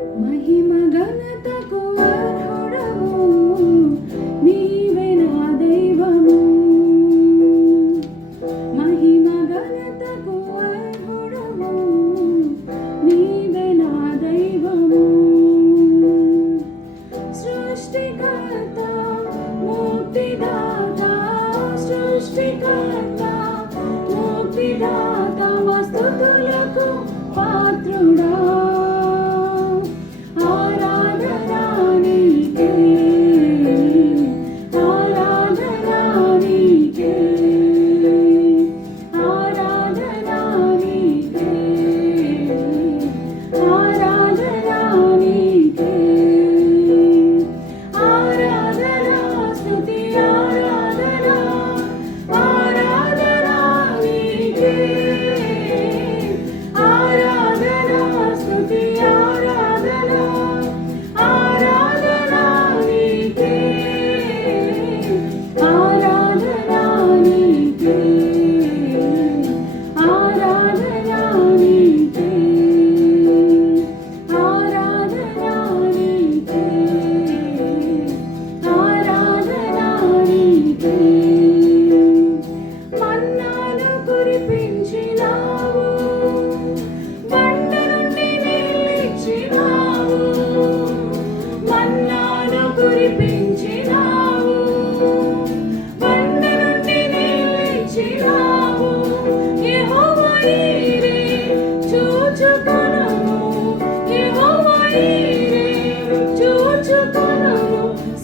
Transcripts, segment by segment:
మహిమ ఘనతకు అర్హుడవు, నీవే నా దైవము. మహిమ ఘనతకు అర్హుడవు, నీవే నా దైవము. సృష్టికర్త ముక్తిదాత, సృష్టికర్త ముక్తిదాత, మా స్తుతులకు పాత్రుడా.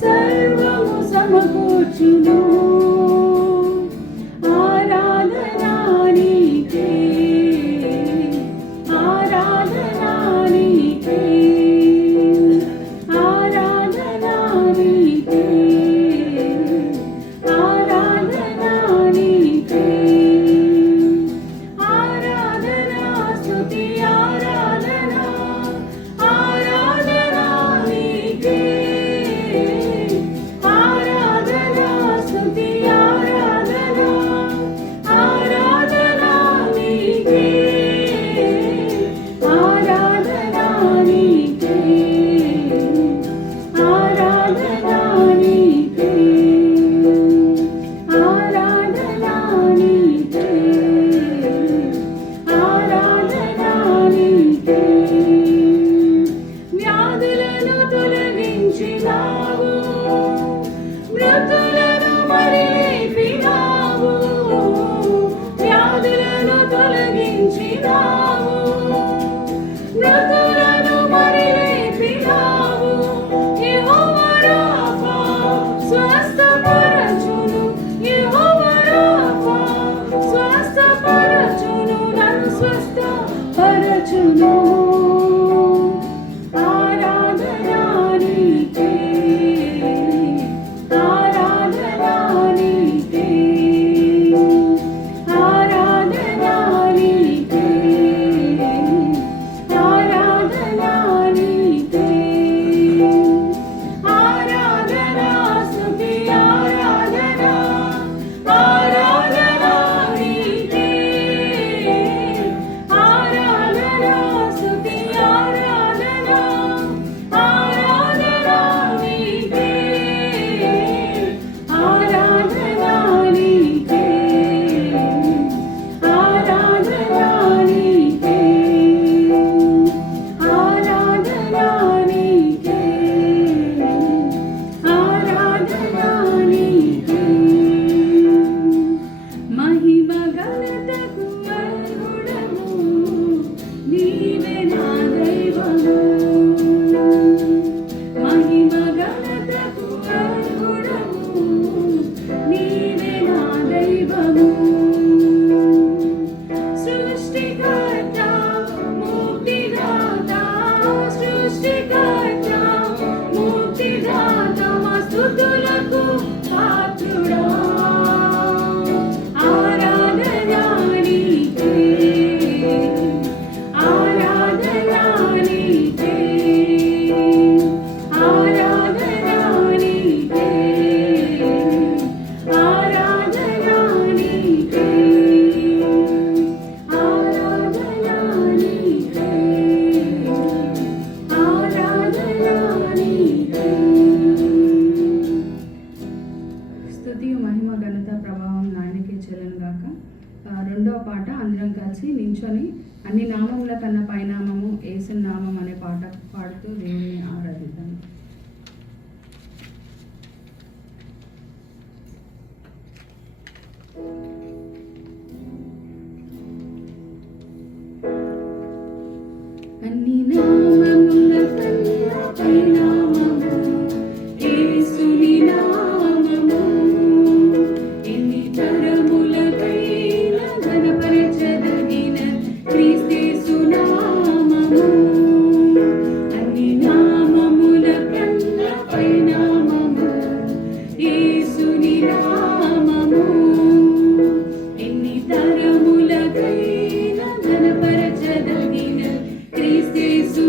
సర్వము సమకూర్చును. ఆరాధనా నీకే, ఆరాధనా నీకే, ఆరాధనా నీకే, ఆరాధనా నీకే, ఆరాధనా స్తుతి ఆరాధనా, ఆరాధనా నీకే, ఆరాధనా స్తుతి ఆరాధనా, ఆరాధనా నీకే, ఆరాధనా నీకే, ఆరాధనా నీకే, ఆరాధనా నీకే, ఆరాధనా నీకే. వ్యాధులను తొలగించినావు, మృతులను మరి లేపినావు. వ్యాధులను తొలగించినావు, మృతులను మరి లేపినావు. యెహోవా రాఫా స్వస్థపరచును, యెహోవా రాఫా స్వస్థపరచును, నన్ను స్వస్థపరచును. ఆరాధనా నీకే, ఆరాధనా నీకే, ఆరాధనా నీకే, ఆరాధనా నీకే, ఆరాధనా స్తుతి ఆరాధనా, ఆరాధనా నీకే, ఆరాధనా స్తుతి ఆరాధనా, ఆరాధనా నీకే, ఆరాధనా నీకే, ఆరాధనా నీకే, ఆరాధనా నీకే, ఆరాధనా నీకే. మహిమ ఘనతకు అర్హుడవు, నీవే నా దైవము. మహిమ ఘనతకు అర్హుడవు, నీవే నా దైవము. సృష్టికర్త ముక్తిదాత, సృష్టికర్త ముక్తిదాత, మా స్తుతులకు పాత్రుడా. ఆరాధనా నీకే, ఆరాధనా నీకే, పాడుతూ దేవుణ్ణి ఆరాధిద్దాం. అన్ని నామముల కన్నా పైనామము యేసుని నామము. ఎన్ని తరములకైనా ఘనపరచదగిన క్రీస్తేసు నామము. అన్ని నామముల కన్నా పైనామము యేసుని నామము. ఎన్ని తరములకైనా ఘనపరచదగిన క్రీస్తేసు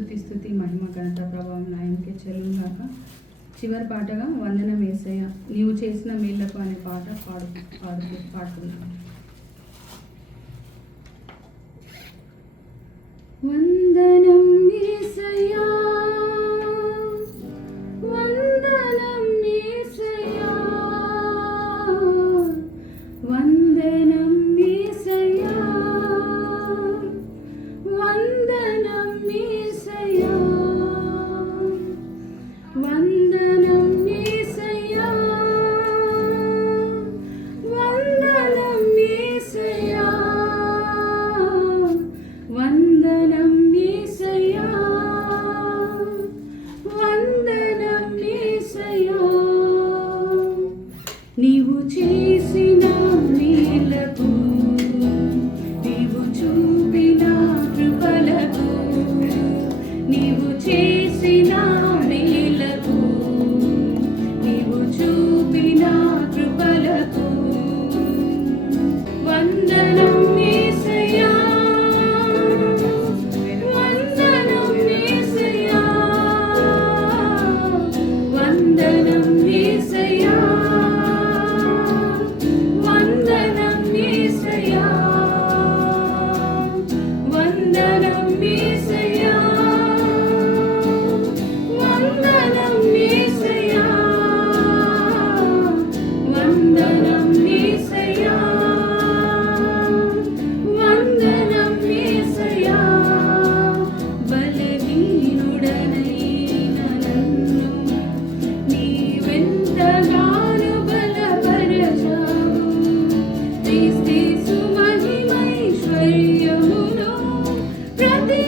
స్తుతి మహిమ ఘనత ప్రభావం నాయనకే చెల్లును గాక. చివరి పాటగా వందనం యేసయ్య నీవు చేసిన మేళ్లకు అనే పాట పాడుతున్నాను. వందనం యేసయ్యా, వందనం యేసయ్యా, వందనం యేసయ్యా, వందనం యేసయ్యా, వందనం యేసయ్యా, వందనం యేసయ్యా, వందనం యేసయ్యా, వందనం యేసయ్యా. నీవు చేసిన మేలకు, నీవు చూపిన కృపలకు, నీవు చేసిన మేలకు, నీవు చూపిన కృపలకు వందనం యేసయ్యా, వందనం యేసయ్యా, వందనం యేసయ్యా, వందనం యేసయ్యా, వందనం యేసయ్యా, వందనం యేసయ్యా, వందనం యేసయ్యా, వందనం యేసయ్యా. బలహీనుడనైన నన్ను నీవెంతగానో బలపరచావు. క్రీస్తు మహిమైశ్వర్యములో ప్రతి